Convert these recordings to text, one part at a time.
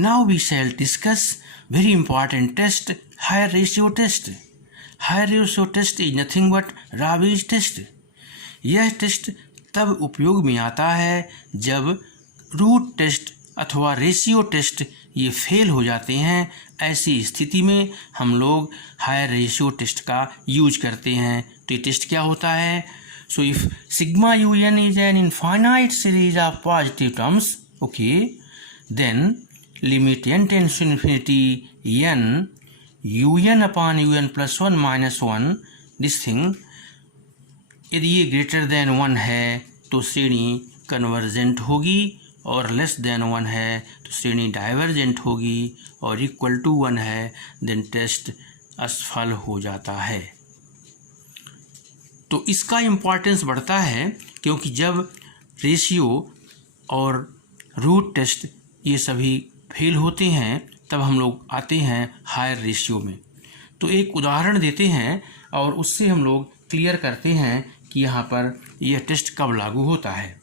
Now we shall discuss very important test, higher ratio test. Higher ratio test is nothing but Ravi's test. यह test तब उपयोग में आता है जब रूट टेस्ट अथवा रेशियो टेस्ट ये फेल हो जाते हैं। ऐसी स्थिति में हम लोग हायर रेशियो टेस्ट का यूज करते हैं। तो ये टेस्ट क्या होता है? So if sigma U N is an infinite series of positive terms, okay, then limit N tends to infinity N U N upon U N plus one minus one, this thing, यदि ये greater than one है तो श्रेणी convergent होगी और less than one है तो श्रेणी डाइवर्जेंट होगी और इक्वल टू वन है देन टेस्ट असफल हो जाता है। तो इसका इम्पॉर्टेंस बढ़ता है क्योंकि जब रेशियो और रूट टेस्ट ये सभी फेल होते हैं तब हम लोग आते हैं हायर रेशियो में। तो एक उदाहरण देते हैं और उससे हम लोग क्लियर करते हैं कि यहाँ पर यह टेस्ट कब लागू होता है।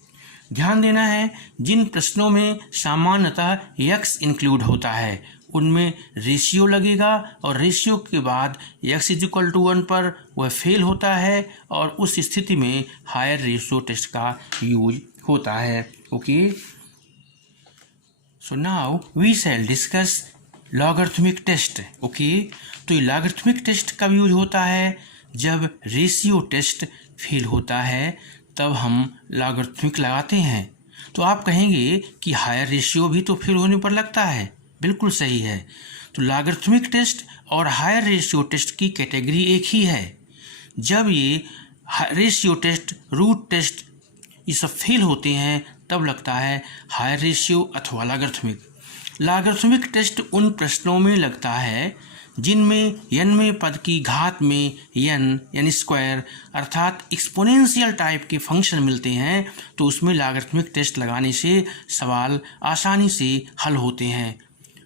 ध्यान देना है, जिन प्रश्नों में सामान्यतः x इंक्लूड होता है उनमें रेशियो लगेगा और रेशियो के बाद x इज इक्वल टू 1 पर वह फेल होता है और उस स्थिति में हायर रेशियो टेस्ट का यूज होता है। Okay, so now we shall discuss logarithmic test. Okay, तो ये लॉगरिथमिक टेस्ट कब यूज होता है? जब रेशियो टेस्ट फेल होता है तब हम लॉगरिथमिक लगाते हैं। तो आप कहेंगे कि हायर रेशियो भी तो फेल होने पर लगता है। बिल्कुल सही है। तो लॉगरिथमिक टेस्ट और हायर रेशियो टेस्ट की कैटेगरी एक ही है। जब ये रेशियो टेस्ट, रूट टेस्ट ये सब फेल होते हैं तब लगता है हायर रेशियो अथवा लॉगरिथमिक। लॉगरिथमिक टेस्ट उन प्रश्नों में लगता है जिनमें n पद की घात में n स्क्वायर अर्थात एक्सपोनेंशियल टाइप के फंक्शन मिलते हैं, तो उसमें लॉगरिथमिक टेस्ट लगाने से सवाल आसानी से हल होते हैं।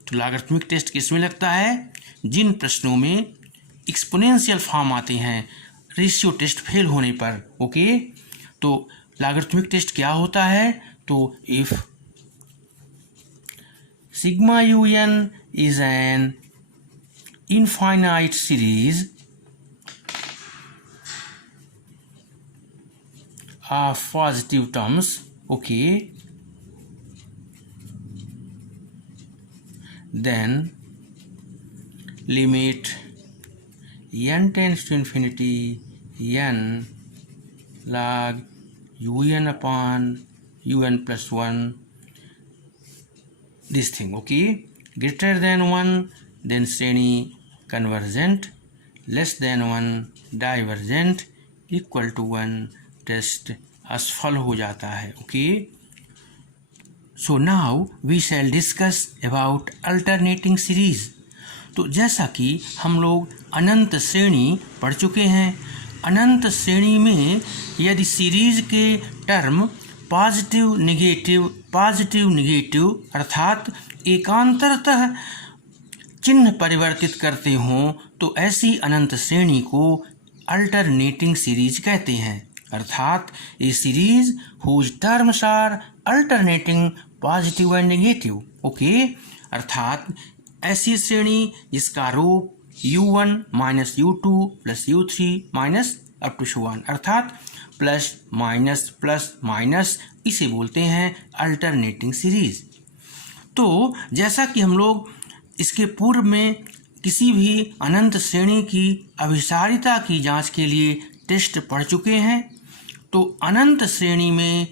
तो लॉगरिथमिक टेस्ट किस में लगता है? जिन प्रश्नों में एक्सपोनेंशियल फॉर्म आते हैं रेशियो टेस्ट फेल होने पर। ओके, तो लॉगरिथमिक टेस्ट क्या होता है? तो if sigma U N is an infinite series of positive terms, okay, then limit n tends to infinity n log un upon un plus 1, this thing, okay, greater than 1 then श्रेणी convergent, less than 1 divergent, equal to 1 test असफल हो जाता है। Okay, so now we shall discuss about alternating series. तो जैसा कि हम लोग अनंत श्रेणी पढ़ चुके हैं, अनंत श्रेणी में यदि सीरीज के टर्म पॉजिटिव निगेटिव अर्थात एकांतरतः चिन्ह परिवर्तित करते हों तो ऐसी अनंत श्रेणी को अल्टरनेटिंग सीरीज कहते हैं। अर्थात a series whose terms are alternating positive and negative. Okay, अर्थात ऐसी श्रेणी जिसका रूप u1 minus u2 plus u3 minus up to u1 अर्थात प्लस माइनस, इसे बोलते हैं अल्टरनेटिंग सीरीज। तो जैसा कि हम लोग इसके पूर्व में किसी भी अनंत श्रेणी की अभिसारिता की जांच के लिए टेस्ट पढ़ चुके हैं, तो अनंत श्रेणी में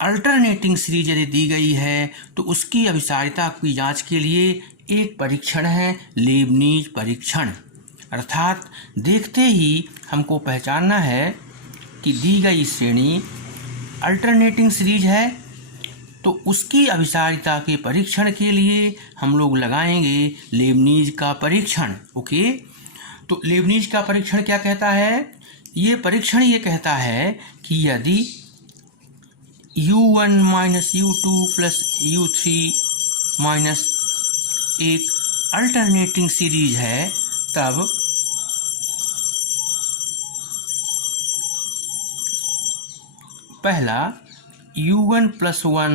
अल्टरनेटिंग सीरीज यदि दी गई है तो उसकी अभिसारिता की जांच के लिए एक परीक्षण है लीबनिज परीक्षण। अर्थात देखते ही हमको पहचानना है कि दी गई श्रेणी अल्टरनेटिंग सीरीज है, तो उसकी अभिसारिता के परीक्षण के लिए हम लोग लगाएंगे लीबनिज का परीक्षण। ओके, तो लीबनिज का परीक्षण क्या कहता है? ये परीक्षण ये कहता है कि यदि u1 minus u2 plus u3 minus एक अल्टरनेटिंग सीरीज है तब पहला u1 plus 1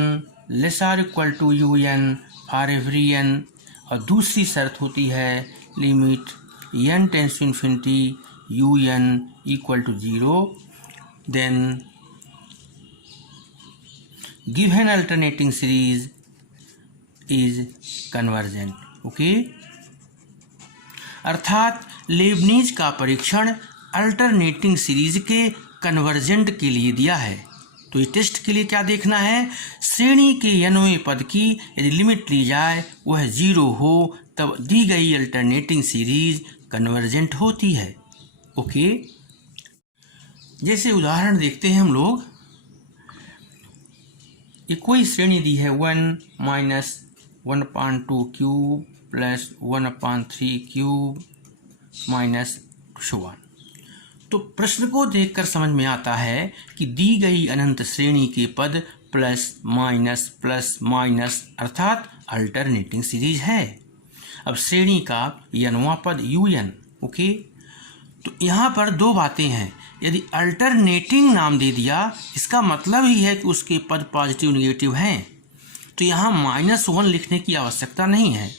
less or equal to un for every n, और दूसरी शर्त होती है limit n tends to infinity un equal to 0, then given alternating series is convergent. Okay, अर्थात लेबनीज का परीक्षण अल्टरनेटिंग सीरीज के कन्वर्जेंट के लिए दिया है. तो इस टेस्ट के लिए क्या देखना है, श्रेणी के nवें पद की यदि लिमिट ली जाए वह 0 हो तब दी गई अल्टरनेटिंग सीरीज कन्वर्जेंट होती है. ओके, जैसे उदाहरण देखते हैं हम लोग. ये कोई श्रेणी दी है 1 minus 1/2 cube plus 1/3 cube minus so on. तो प्रश्न को देखकर समझ में आता है कि दी गई अनंत श्रेणी के पद प्लस माइनस अर्थात अल्टरनेटिंग सीरीज है. अब श्रेणी का nवां पद un. ओके, तो यहाँ पर दो बातें हैं. यदि अल्टरनेटिंग नाम दे दिया इसका मतलब ही है कि उसके पद पॉजिटिव निगेटिव हैं, तो यहाँ -1 लिखने की आवश्यकता नहीं है.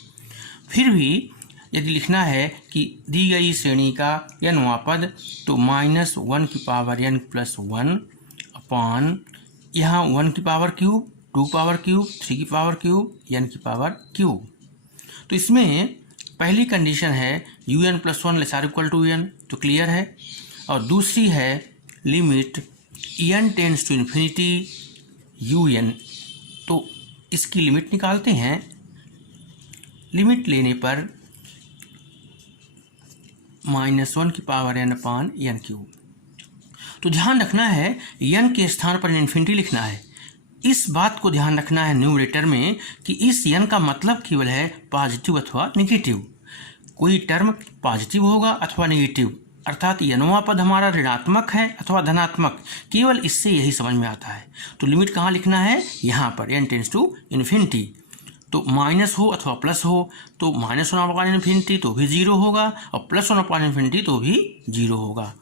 फिर भी यदि लिखना है कि दी गई श्रेणी का nवां पद तो -1 की पावर n प्लस 1 अपॉन यहाँ 1 की पावर क्यूब, 2 पावर क्यूब, 3 की पावर क्यूब, n की पावर क्यूब. तो इसमें पहली कंडीशन है un plus 1 less or equal to n, तो क्लियर है. और दूसरी है limit n tends to infinity un. तो इसकी लिमिट निकालते हैं. लिमिट लेने पर -1 की पावर n अपान n क्यूब. तो ध्यान रखना है n के स्थान पर इन्फिनिटी लिखना है. इस बात को ध्यान रखना है न्यूमरेटर में कि इस n का मतलब केवल है पॉजिटिव अथवा निगेटिव. कोई टर्म पॉजिटिव होगा अथवा निगेटिव, अर्थात nवां पद हमारा ऋणात्मक है अथवा धनात्मक, केवल इससे यही समझ में आता है. तो लिमिट कहाँ लिखना है, यहाँ पर n टेंस टू इन्फिनिटी. तो माइनस हो अथवा प्लस हो तो -1/इन्फिनिटी तो भी 0 होगा और +1/इन्फिनिटी तो भी 0 होगा.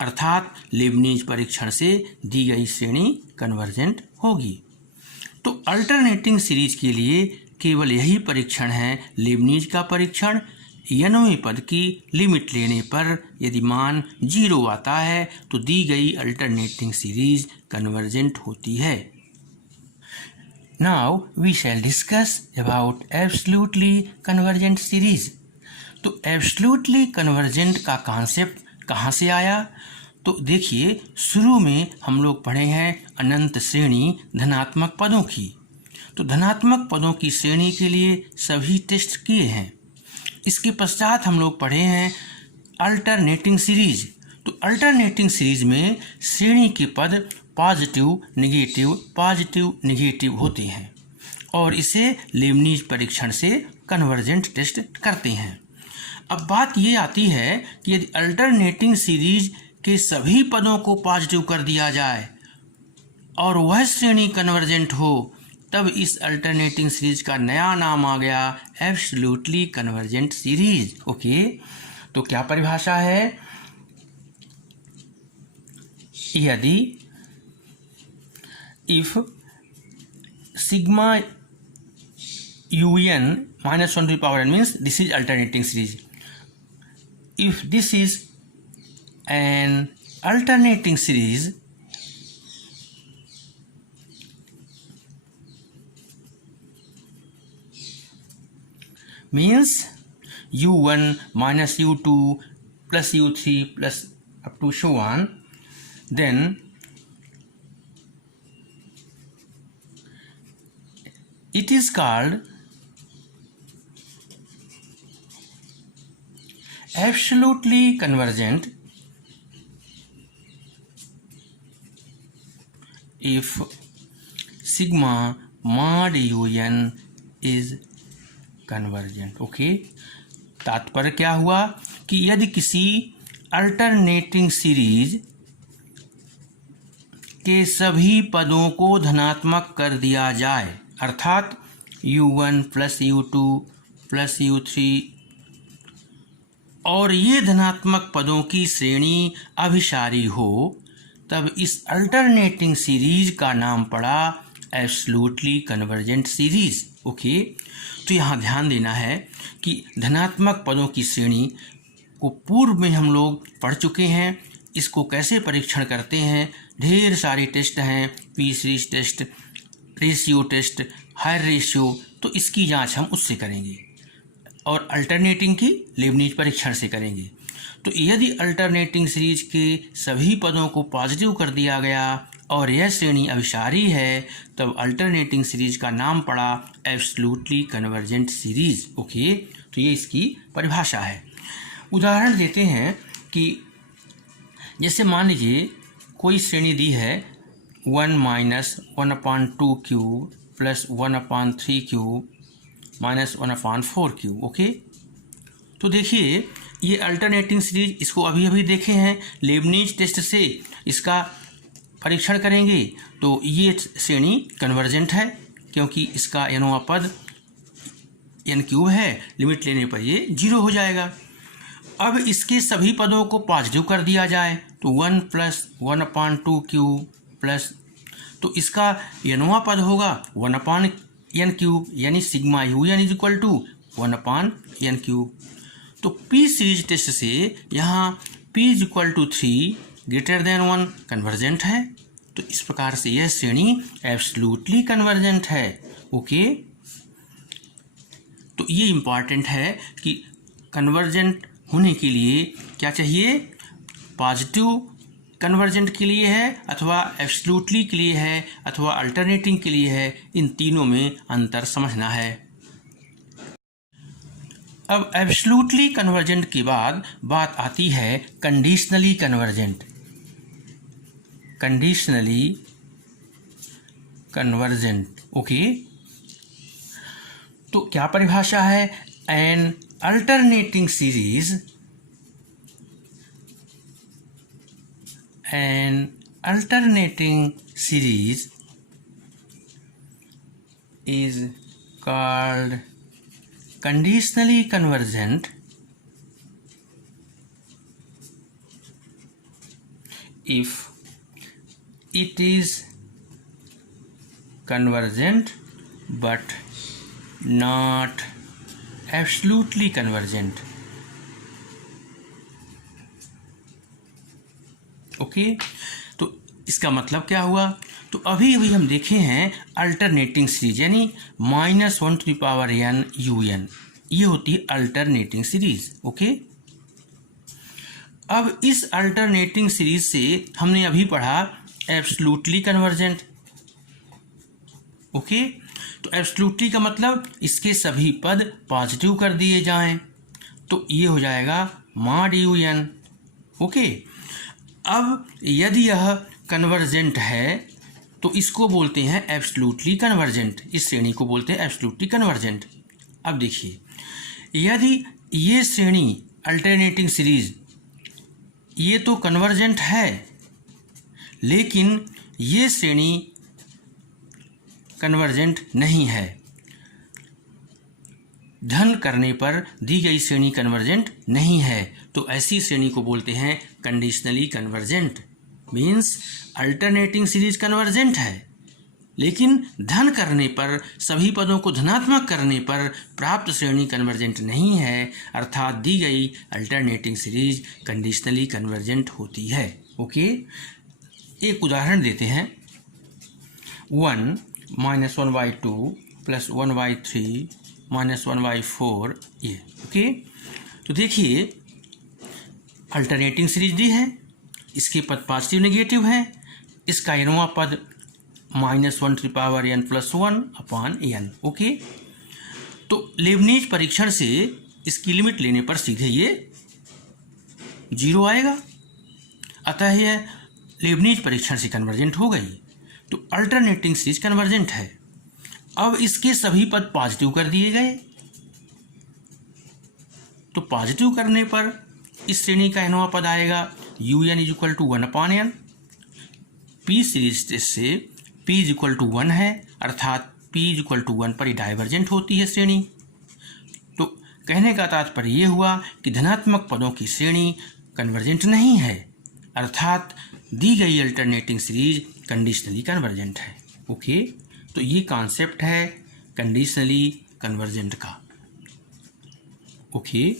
अर्थात लेबनीज परीक्षण से दी गई श्रेणी कन्वर्जेंट होगी. तो अल्टरनेटिंग सीरीज के लिए केवल यही परीक्षण है लेबनीज का परीक्षण. nवें पद की लिमिट लेने पर यदि मान 0 आता है तो दी गई अल्टरनेटिंग सीरीज कन्वर्जेंट होती है. Now we shall discuss about absolutely convergent series. तो absolutely convergent का कॉन्सेप्ट कहाँ से आया, तो देखिए शुरू में हम लोग पढ़े हैं अनंत श्रेणी धनात्मक पदों की. तो धनात्मक पदों की श्रेणी के लिए सभी टेस्ट किए हैं. इसके पश्चात हम लोग पढ़े हैं अल्टरनेटिंग सीरीज. तो अल्टरनेटिंग सीरीज में श्रेणी के पद पॉजिटिव निगेटिव होते हैं और इसे लेबनीज परीक्षण से कन्वर्जेंट टेस्ट करते हैं. अब बात ये आती है कि यदि अल्टरनेटिंग सीरीज के सभी पदों को पॉजिटिव कर दिया जाए और वह श्रेणी कन्वर्जेंट हो तब इस अल्टरनेटिंग सीरीज का नया नाम आ गया एब्सोल्युटली कन्वर्जेंट सीरीज. ओके, तो क्या परिभाषा है, यदि if sigma un -1 to the power n means this is alternating series. If this is an alternating series, means u1 minus u2 plus u3 plus up to so on, then it is called absolutely convergent if sigma mod un is convergent. Okay, तात्पर्य क्या हुआ कि यदि किसी alternating series के सभी पदों को धनात्मक कर दिया जाए, अर्थात u1 plus u2 plus u3 और ये धनात्मक पदों की श्रेणी अभिसारी हो, तब इस अल्टरनेटिंग सीरीज का नाम पड़ा एब्सोल्युटली कन्वर्जेंट सीरीज। ओके, तो यहाँ ध्यान देना है कि धनात्मक पदों की श्रेणी को पूर्व में हम लोग पढ़ चुके हैं। इसको कैसे परीक्षण करते हैं, ढेर सारे टेस्ट हैं, P series test, ratio test, higher ratio, तो इसकी जांच हम उससे करेंगे और अल्टरनेटिंग की लीबनिज परीक्षण से करेंगे। तो यदि अल्टरनेटिंग सीरीज के सभी पदों को पॉजिटिव कर दिया गया और यह श्रेणी अभिसारी है, तब अल्टरनेटिंग सीरीज का नाम पड़ा एब्सोल्युटली कन्वर्जेंट सीरीज। ओके, तो ये इसकी परिभाषा है। उदाहरण देते हैं कि जैसे मान लीजिए कोई श्रेणी दी है 1 minus 1/2 cube plus 1/3 cube minus 1/4 cube. Okay, तो देखिए ये अल्टरनेटिंग सीरीज, इसको अभी अभी देखे हैं, लीबनिज टेस्ट से इसका परीक्षण करेंगे तो ये श्रेणी कन्वर्जेंट है, क्योंकि इसका nवां पद n क्यूब है, लिमिट लेने पर ये 0 हो जाएगा। अब इसके सभी पदों को पॉजिटिव कर दिया जाए तो 1 प्लस 1/2 क्यूब प्लस, तो इसका nवां पद होगा 1/n क्यूब, यानी sigma UN is equal to 1/n cube. तो पी सीरीज टेस्ट से यहाँ p is equal to 3 greater than 1 convergent है। तो इस प्रकार से यह श्रेणी एब्सोल्युटली कन्वर्जेंट है। ओके, तो ये इम्पॉर्टेंट है कि कन्वर्जेंट होने के लिए क्या चाहिए, पॉजिटिव कन्वर्जेंट के लिए है अथवा एब्सोल्युटली के लिए है अथवा अल्टरनेटिंग के लिए है, इन तीनों में अंतर समझना है। अब एब्सोल्युटली कन्वर्जेंट के बाद बात आती है conditionally convergent. Conditionally convergent. Okay, तो क्या परिभाषा है, N alternating series, an alternating series is called conditionally convergent if it is convergent but not absolutely convergent. Okay, तो इसका मतलब क्या हुआ, तो अभी अभी हम देखे हैं अल्टरनेटिंग सीरीज, यानी -1n UN, ये होती है अल्टरनेटिंग सीरीज। ओके, अब इस अल्टरनेटिंग सीरीज से हमने अभी पढ़ा एब्सोल्युटली कन्वर्जेंट। ओके, तो एब्सोल्युटली का मतलब इसके सभी पद पॉजिटिव कर दिए जाएं, तो ये हो जाएगा mod UN। ओके, अब यदि यह कन्वर्जेंट है तो इसको बोलते हैं एब्सोल्युटली कन्वर्जेंट, इस श्रेणी को बोलते हैं एब्सोल्युटली कन्वर्जेंट। अब देखिए, यदि ये श्रेणी अल्टरनेटिंग सीरीज ये तो कन्वर्जेंट है, लेकिन ये श्रेणी कन्वर्जेंट नहीं है, धन करने पर दी गई श्रेणी कन्वर्जेंट नहीं है, तो ऐसी श्रेणी को बोलते हैं conditionally convergent. Means alternating series convergent है, लेकिन धन करने पर, सभी पदों को धनात्मक करने पर प्राप्त श्रेणी कन्वर्जेंट नहीं है, अर्थात दी गई अल्टरनेटिंग सीरीज कंडीशनली कन्वर्जेंट होती है। ओके, एक उदाहरण देते हैं, 1 - 1/2 + 1/3 - 1/4 ये। ओके, तो देखिए अल्टरनेटिंग सीरीज दी है, इसके पद पॉजिटिव नेगेटिव है, इसका nवां पद -1n + 1/n। ओके, तो लीबनिज परीक्षण से इसकी लिमिट लेने पर सीधे ये 0 आएगा, अतः यह लीबनिज परीक्षण से कन्वर्जेंट हो गई, तो अल्टरनेटिंग सीरीज कन्वर्जेंट है। अब इसके सभी पद पॉजिटिव कर दिए गए, तो पॉजिटिव करने पर इस श्रेणी का nवां पद आएगा UN = 1/n। पी सीरीज से P = 1 है, अर्थात P = 1 पर ही डाइवर्जेंट होती है श्रेणी। तो कहने का तात्पर्य ये हुआ कि धनात्मक पदों की श्रेणी कन्वर्जेंट नहीं है, अर्थात दी गई अल्टरनेटिंग सीरीज कंडीशनली कन्वर्जेंट है। ओके, तो ये कॉन्सेप्ट है कंडीशनली कन्वर्जेंट का। ओके।